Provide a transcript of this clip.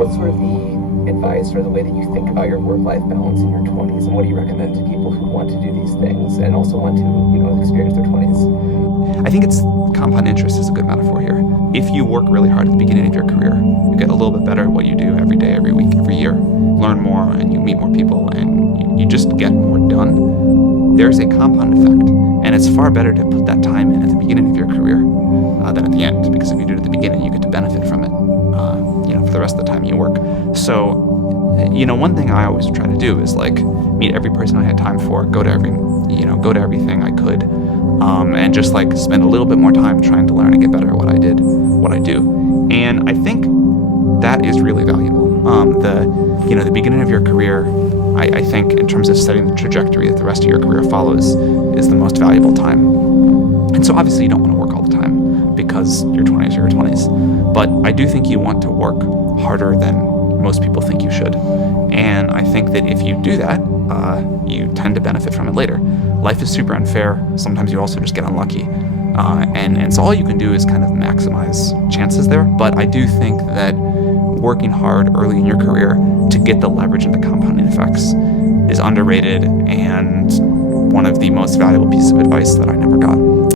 what's sort of the advice or the way that you think about your work-life balance in your 20s, and what do you recommend to people who want to do these things and also want to, experience their 20s? I think it's compound interest is a good metaphor here. If you work really hard at the beginning of your career, you get a little bit better at what you do every day, every week, every year, learn more, and you meet more people, and you just get more done. There's a compound effect, and it's far better to put that time in at the beginning of your career than at the end, because if you do it at the beginning, you get to benefit from it, for the rest of the time you work. So, one thing I always try to do is meet every person I had time for, go to everything I could, and just spend a little bit more time trying to learn and get better at what I do. And I think that is really valuable. The beginning of your career, I think in terms of setting the trajectory that the rest of your career follows, is the most valuable time. And so obviously you don't want to work all the time because your 20s are your 20s. But I do think you want to work harder than most people think you should. And I think that if you do that, you tend to benefit from it later. Life is super unfair. Sometimes you also just get unlucky. And so all you can do is kind of maximize chances there. But I do think that working hard early in your career to get the leverage into compounding effects is underrated and one of the most valuable pieces of advice that I never got.